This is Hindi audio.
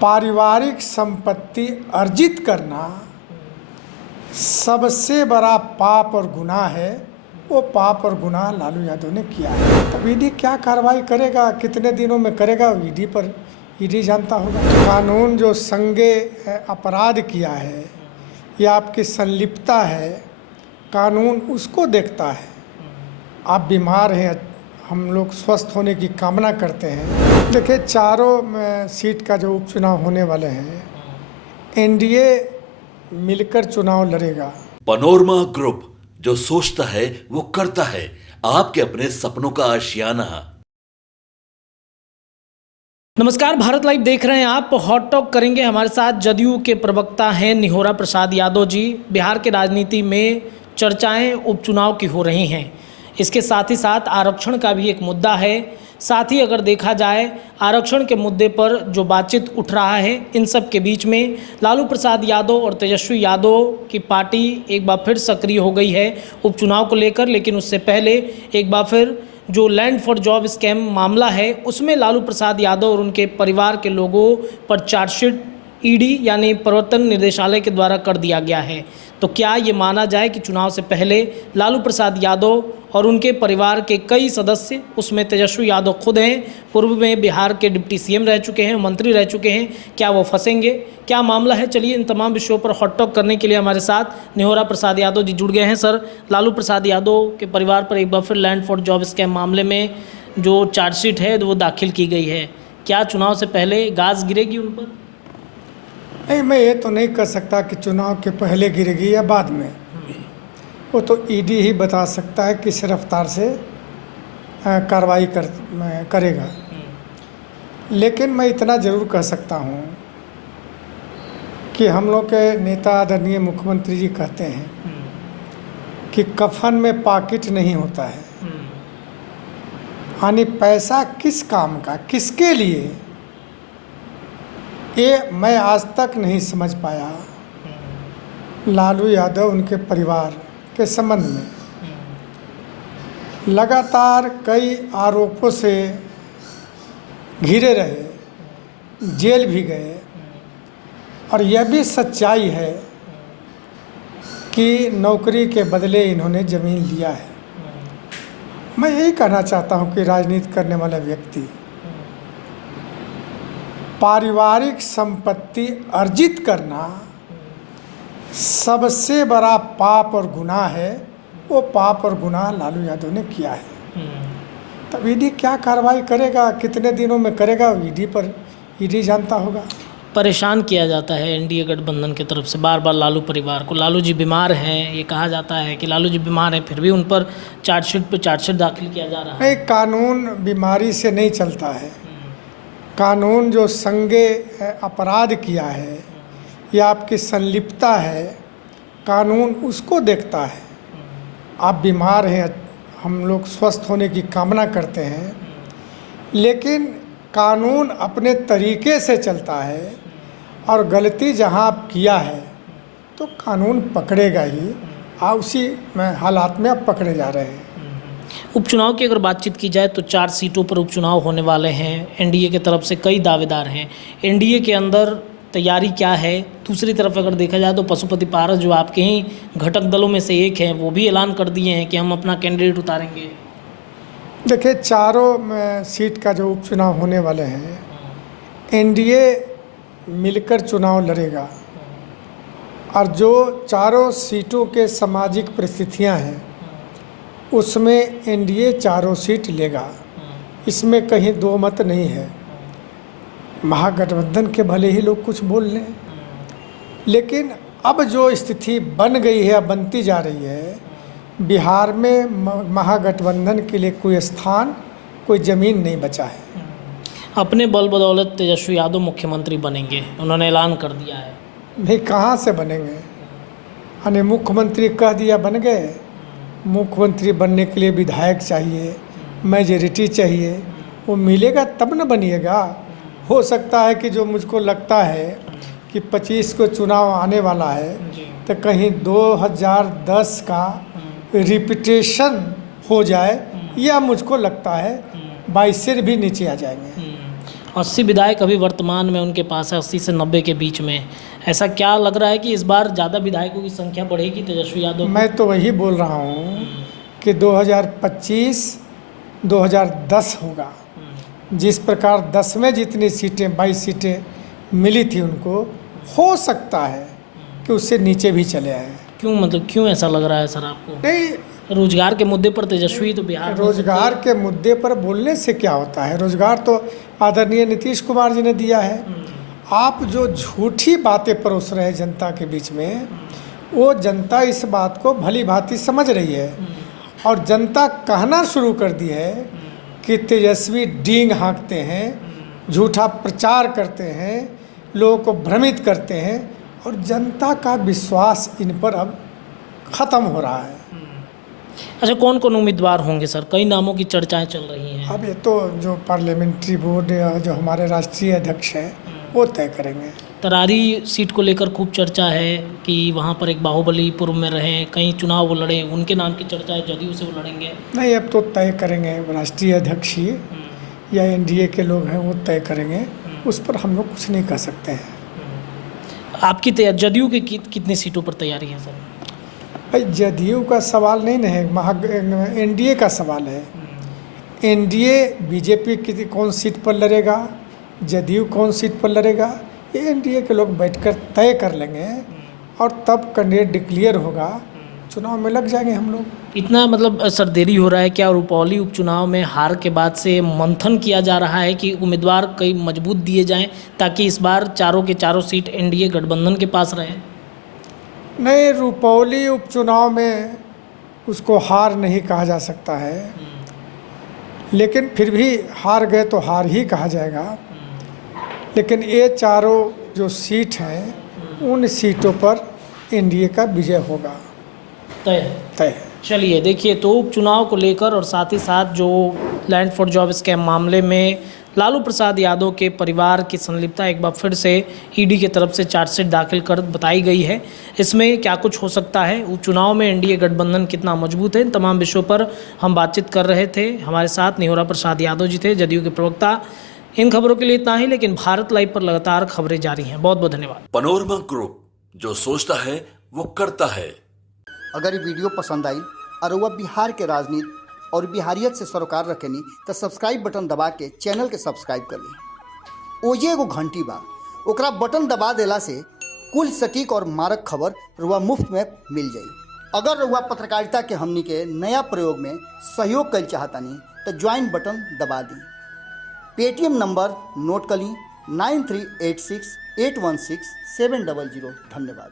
पारिवारिक संपत्ति अर्जित करना सबसे बड़ा पाप और गुनाह है। वो पाप और गुनाह लालू यादव ने किया है। तब ईडी क्या कार्रवाई करेगा, कितने दिनों में करेगा, ईडी जानता होगा। कानून जो संज्ञेय अपराध किया है या आपकी संलिप्तता है, कानून उसको देखता है। आप बीमार हैं, हम लोग स्वस्थ होने की कामना करते हैं। देखिए, चारों सीट का जो उपचुनाव होने वाले हैं, एनडीए मिलकर चुनाव लड़ेगा। पनोरमा ग्रुप, जो सोचता है वो करता है। आपके अपने सपनों का आशियाना। नमस्कार, भारत लाइव देख रहे हैं आप। हॉट टॉक करेंगे। हमारे साथ जदयू के प्रवक्ता हैं निहोरा प्रसाद यादव जी। बिहार के राजनीति में चर्चाएं उपचुनाव की हो रही हैं। इसके साथ ही साथ आरक्षण का भी एक मुद्दा है। साथ ही अगर देखा जाए, आरक्षण के मुद्दे पर जो बातचीत उठ रहा है, इन सब के बीच में लालू प्रसाद यादव और तेजस्वी यादव की पार्टी एक बार फिर सक्रिय हो गई है उपचुनाव को लेकर। लेकिन उससे पहले एक बार फिर जो लैंड फॉर जॉब स्कैम मामला है, उसमें लालू प्रसाद यादव और उनके परिवार के लोगों पर चार्जशीट ईडी यानी प्रवर्तन निदेशालय के द्वारा कर दिया गया है। तो क्या ये माना जाए कि चुनाव से पहले लालू प्रसाद यादव और उनके परिवार के कई सदस्य, उसमें तेजस्वी यादव खुद हैं, पूर्व में बिहार के डिप्टी सीएम रह चुके हैं, मंत्री रह चुके हैं, क्या वो फंसेंगे? क्या मामला है? चलिए, इन तमाम विषयों पर हॉट टॉक करने के लिए हमारे साथ निहोरा प्रसाद यादव जी जुड़ गए हैं। सर, लालू प्रसाद यादव के परिवार पर एक बार फिर लैंड फॉर जॉब स्कैम मामले में जो चार्जशीट है वो दाखिल की गई है। क्या चुनाव से पहले गाज गिरेगी उन पर? नहीं, मैं ये तो नहीं कह सकता कि चुनाव के पहले गिरेगी या बाद में। वो तो ईडी ही बता सकता है किस रफ्तार से कार्रवाई करेगा। लेकिन मैं इतना ज़रूर कह सकता हूँ कि हम लोग के नेता आदरणीय मुख्यमंत्री जी कहते हैं कि कफन में पॉकेट नहीं होता है। यानी पैसा किस काम का, किसके लिए, ये मैं आज तक नहीं समझ पाया लालू यादव उनके परिवार के संबंध में। लगातार कई आरोपों से घिरे रहे, जेल भी गए, और यह भी सच्चाई है कि नौकरी के बदले इन्होंने ज़मीन लिया है। मैं यही कहना चाहता हूं कि राजनीति करने वाला व्यक्ति पारिवारिक संपत्ति अर्जित करना सबसे बड़ा पाप और गुनाह है। वो पाप और गुनाह लालू यादव ने किया है। तब ईडी क्या कार्रवाई करेगा, कितने दिनों में करेगा, ईडी जानता होगा। परेशान किया जाता है एनडीए गठबंधन की तरफ से बार बार लालू परिवार को। लालू जी बीमार हैं, ये कहा जाता है कि लालू जी बीमार हैं, फिर भी उन पर चार्जशीट दाखिल किया जा रहा है। नहीं, कानून बीमारी से नहीं चलता है। कानून जो संज्ञेय अपराध किया है या आपकी संलिप्तता है, कानून उसको देखता है। आप बीमार हैं, हम लोग स्वस्थ होने की कामना करते हैं, लेकिन कानून अपने तरीके से चलता है, और गलती जहां आप किया है तो कानून पकड़ेगा ही। उसी में हालात में आप पकड़े जा रहे हैं। उपचुनाव की अगर बातचीत की जाए तो 4 सीटों पर उपचुनाव होने वाले हैं। एनडीए की तरफ से कई दावेदार हैं। एनडीए के अंदर तैयारी क्या है? दूसरी तरफ अगर देखा जाए तो पशुपति पारस, जो आपके ही घटक दलों में से एक हैं, वो भी ऐलान कर दिए हैं कि हम अपना कैंडिडेट उतारेंगे। देखिए, चारों सीट का जो उपचुनाव होने वाले हैं, एनडीए मिलकर चुनाव लड़ेगा। और जो चारों सीटों के सामाजिक परिस्थितियां हैं, उसमें एनडीए चारों सीट लेगा। इसमें कहीं दो मत नहीं है। महागठबंधन के भले ही लोग कुछ बोल लें, लेकिन अब जो स्थिति बन गई है, बनती जा रही है, बिहार में महागठबंधन के लिए कोई स्थान, कोई ज़मीन नहीं बचा है। अपने बल बदौलत तेजस्वी यादव मुख्यमंत्री बनेंगे, उन्होंने ऐलान कर दिया है। नहीं, कहाँ से बनेंगे? यानी मुख्यमंत्री कह दिया बन गए। मुख्यमंत्री बनने के लिए विधायक चाहिए, मेजॉरिटी चाहिए, वो मिलेगा तब न बनिएगा। हो सकता है कि जो मुझको लगता है कि 25 को चुनाव आने वाला है, तो कहीं 2010 का रिपीटेशन हो जाए, या मुझको लगता है 22 से भी नीचे आ जाएंगे। 80 विधायक अभी वर्तमान में उनके पास है, 80 से 90 के बीच में। ऐसा क्या लग रहा है कि इस बार ज़्यादा विधायकों की संख्या बढ़ेगी तेजस्वी यादव? मैं तो वही बोल रहा हूँ कि 2025 2010 होगा। जिस प्रकार 10 में जितनी सीटें 22 सीटें मिली थी उनको, हो सकता है कि उससे नीचे भी चले आए। क्यों, मतलब क्यों ऐसा लग रहा है सर आपको? नहीं, रोजगार के मुद्दे पर तेजस्वी तो बिहार में रोजगार के मुद्दे पर बोलने से क्या होता है? रोजगार तो आदरणीय नीतीश कुमार जी ने दिया है। आप जो झूठी बातें परोस रहे हैं जनता के बीच में, वो जनता इस बात को भली भांति समझ रही है और जनता कहना शुरू कर दी है कि तेजस्वी डींग हाँकते हैं, झूठा प्रचार करते हैं, लोगों को भ्रमित करते हैं और जनता का विश्वास इन पर अब ख़त्म हो रहा है। अच्छा, कौन कौन उम्मीदवार होंगे सर? कई नामों की चर्चाएं चल रही हैं। अब ये तो जो पार्लियामेंट्री बोर्ड जो हमारे राष्ट्रीय अध्यक्ष हैं वो तय करेंगे। तरारी सीट को लेकर खूब चर्चा है कि वहाँ पर एक बाहुबली पूर्व में रहे, कहीं चुनाव वो लड़े, उनके नाम की चर्चा है, जदयू से वो लड़ेंगे। नहीं, अब तो तय करेंगे राष्ट्रीय अध्यक्ष ही या एनडीए के लोग हैं वो तय करेंगे, उस पर हम लोग कुछ नहीं कर सकते हैं। आपकी जदयू की कितनी सीटों पर तैयारी है सर? भाई जदयू का सवाल नहीं ना है, एनडीए का सवाल है। एनडीए बीजेपी की कौन सीट पर लड़ेगा, जदयू कौन सीट पर लड़ेगा, ये एनडीए के लोग बैठकर तय कर लेंगे और तब कैंडिडेट डिक्लेयर होगा, चुनाव में लग जाएंगे हम लोग। इतना मतलब सर देरी हो रहा है क्या? रुपौली उपचुनाव में हार के बाद से मंथन किया जा रहा है कि उम्मीदवार कई मजबूत दिए जाएं ताकि इस बार चारों के चारों सीट एनडीए गठबंधन के पास रहे? नहीं, रुपौली उपचुनाव में उसको हार नहीं कहा जा सकता है, लेकिन फिर भी हार गए तो हार ही कहा जाएगा। लेकिन ये चारों जो सीट हैं उन सीटों पर एनडीए का विजय होगा, तय। चलिए देखिए, तो उपचुनाव को लेकर और साथ ही साथ जो लैंड फॉर जॉब स्कैम मामले में लालू प्रसाद यादव के परिवार की संलिप्तता एक बार फिर से ईडी की तरफ से चार्जशीट दाखिल कर बताई गई है। इसमें क्या कुछ हो सकता है, उपचुनाव में एनडीए गठबंधन कितना मजबूत है, इन तमाम विषयों पर हम बातचीत कर रहे थे। हमारे साथ निहोरा प्रसाद यादव जी थे, जदयू के प्रवक्ता। इन खबरों के लिए इतना ही, लेकिन भारत लाइव पर लगातार खबरें जारी हैं। बहुत बहुत धन्यवाद। पनोरमा ग्रुप, जो सोचता है वो करता है। अगर ये वीडियो पसंद आई और वह बिहार के राजनीति और बिहारियत से सरोकार रखेनी तो सब्सक्राइब बटन दबा के चैनल के सब्सक्राइब कर ली। ओजे एगो घंटी बा, ओकरा बटन दबा देला से कुल सटीक और मारक खबर रुआ मुफ्त में मिल जाई। अगर रुआ पत्रकारिता के हमनी के नया प्रयोग में सहयोग कर चाहतानी तो ज्वाइन बटन दबा दी। पेटीएम नंबर नोट कर ली 9386816700। धन्यवाद।